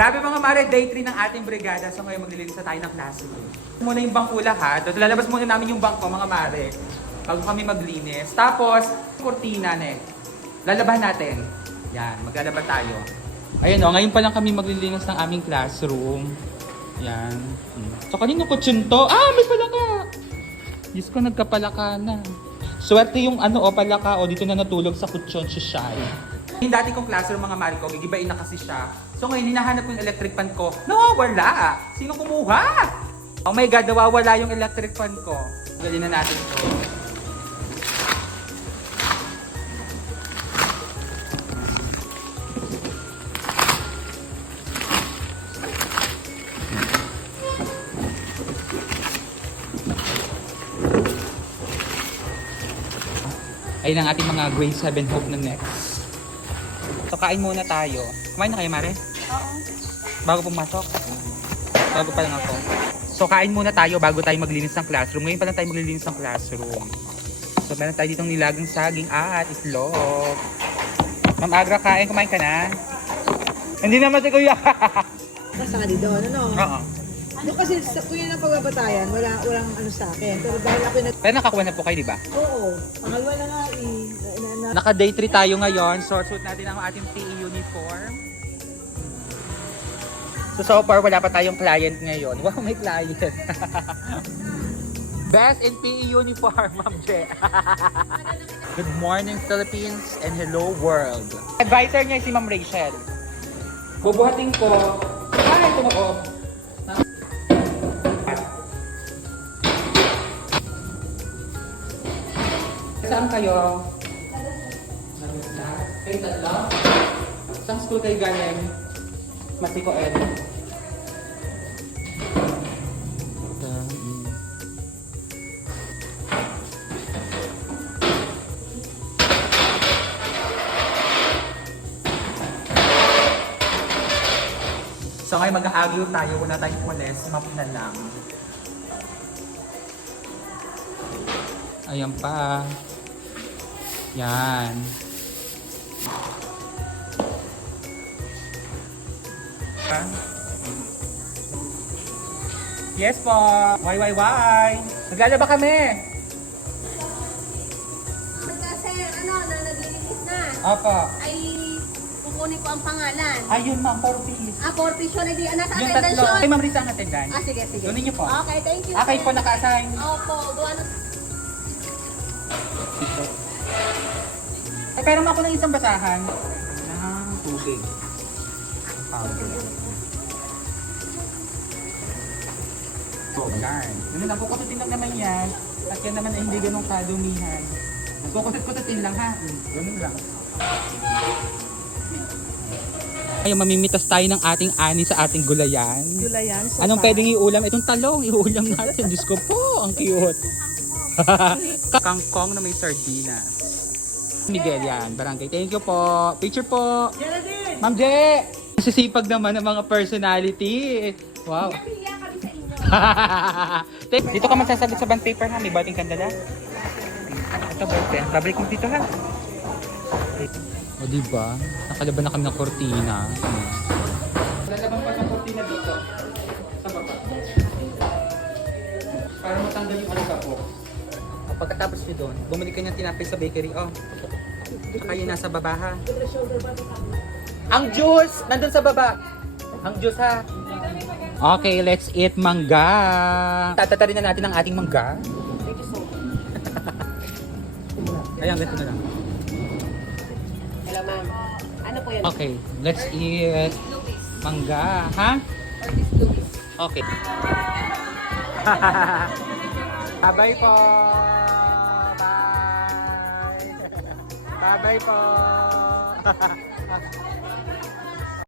Grabe mga mare, day 3 ng ating brigada. So ngayon maglilinis na tayo ng classroom. Muna yung bangko lahat. Tapos lalabas muna namin yung bangko mga mare. Bago kami maglinis. Tapos, kurtina lalaban natin. Yan, maglalaba tayo. Ayun o, ngayon pa lang kami maglilinis ng aming classroom. Yan. So kanino kutsyon to? May palaka! Diyos ko, nagkapalaka na. Swerte yung palaka dito na natulog sa kutsyon si Shai. Yung dati kong classroom mga mare ko, gigibain na kasi siya. So ngayon, hinahanap ko yung electric fan ko. Nawawala! Sino kumuha? Oh my God, nawawala yung electric fan ko. Galin na natin ito. Ayun ang ating mga grade 7 hope na next. So kain muna tayo. Kumain na kayo, Mare? Oo. Bago pumasok? Bago pa lang ako. So kain muna tayo bago tayo maglinis ng classroom. Ngayon pa lang tayo maglilinis ng classroom. So meron tayo ditong nilagang saging at islog. Ma'am Agra, kain. Kumain ka na? Hindi naman si Kuya. Kasali doon, ano? Oo. Doon kasi sa kuya ng pagbabatayan, walang ano sa akin. Pero dahil ako Pero nakakuha na po kayo, di ba? Oo. Pangalawa na nga Naka day 3 tayo ngayon. So suit natin ang ating PE uniform. So far wala pa tayong client ngayon. Wow, may client. Best in PE uniform, Ma'am Je. Good morning Philippines and hello world. Advisor niya si Ma'am Rachel. Bubuhatin ko. Tumoob. Saan kayo? Kayo tatlo? Saan school kayo galing? Matiko Ed. So ngayon mag-aagyo tayo. Wala tayong pulis. Map na lang. Ayan pa. Yan. Yes po. Why? Naglalaba kami. Kasi na naglilinis na. Opo. Ay, kukunin ko ang pangalan. Ayun ma'am, 4 piece. 4 piso na di. Nasa Yung attendance tatlo. yun. Ay ma'am Rita ang attendance. Sige. Kunin niyo po. Okay, thank you. Okay po, naka-assign. Opo, gawa na. Ay, pero ako ng isang basahan. Tubig. Darn. Ganun lang, kukututin lang naman yan. At yan naman ay hindi ganun kadumihan. Kukututin lang ha. Ganun lang. Ayun, mamimitas tayo ng ating ani sa ating gulayan. Gulayan. Anong pwedeng iulam? Itong talong, iulam natin. Diyos ko po, ang cute. Kangkong na may sardinas. Miguel yan, barangay. Thank you po. Picture po. Ma'am Je! Sisipag naman ng mga personality. Wow. Dito ka magsasagot sa bond paper ha. May bating kandala. Ito, boyfriend. Babalik mo dito ha. O diba? Nakalaban na kami ng kortina. Lalaban pa ng kortina dito. Sa baba. Para matanggal yung alikabok. Pagkatapos nyo doon, bumalik ka niyang tinapay sa bakery. Kayo nasa baba ha. Ang juice! Nandun sa baba. Ang juice ha. Okay, let's eat mangga. Tatatarin na natin ang ating mangga. Thank you so much. Ayan, ganito na lang. Hello, ma'am. Ano po yan? Okay, let's eat mangga. Ha? Ortiz Luis. Okay. Bye po. Bye. Bye po.